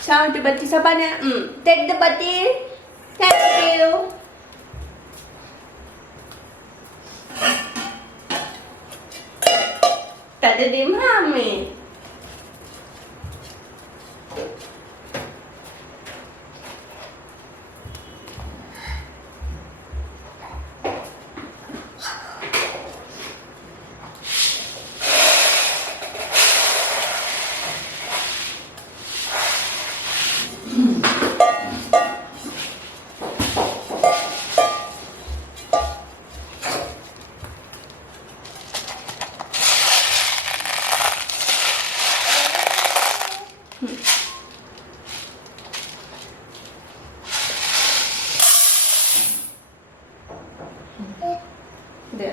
Sound the bati sa bana. Take the bati. Thank you. Tadi di mami.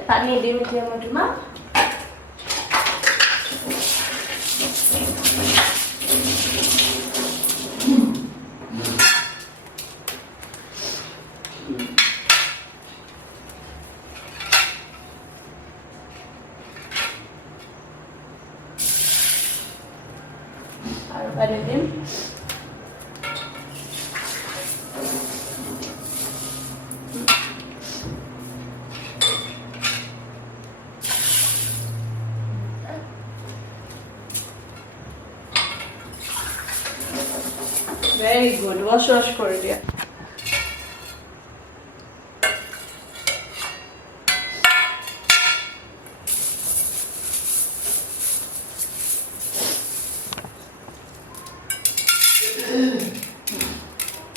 Pakai di meja rumah. Pakai di. Very good. Wash করে দিয়া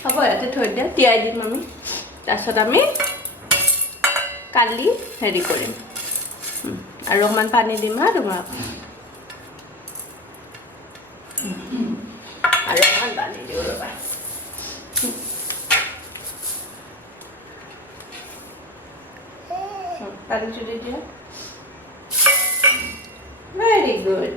হ'ব ইয়াতে থৈ দিয়া তিয়াই দিম আমি তাৰপিছত আমি কালি হেৰি কৰিম আৰু অকমান পানী দিম হা তোমাক আৰু অকমান পানী দিওঁ ৰবা পানী চুলি দিয়া very good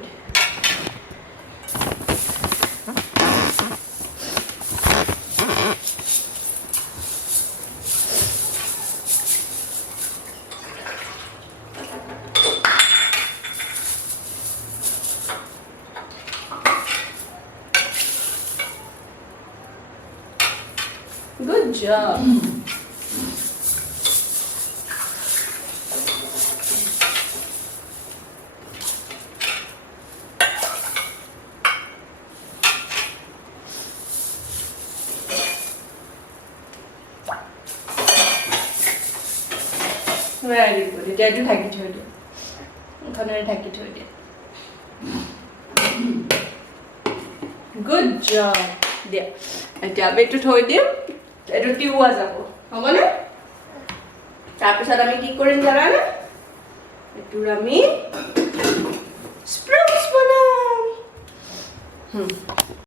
Good job. Very good. It is ঢাকি থৈ দিয়া এখানে ঢাকি থৈ দিয়া Good job. দিয়া এতিয়া আমি একটু থৈ দিম এটো টিউয়া যাব হবনে তাৰপিছত আমি কি কৰিম জানা না এটোৰ আমি স্প্রাউটস বনাম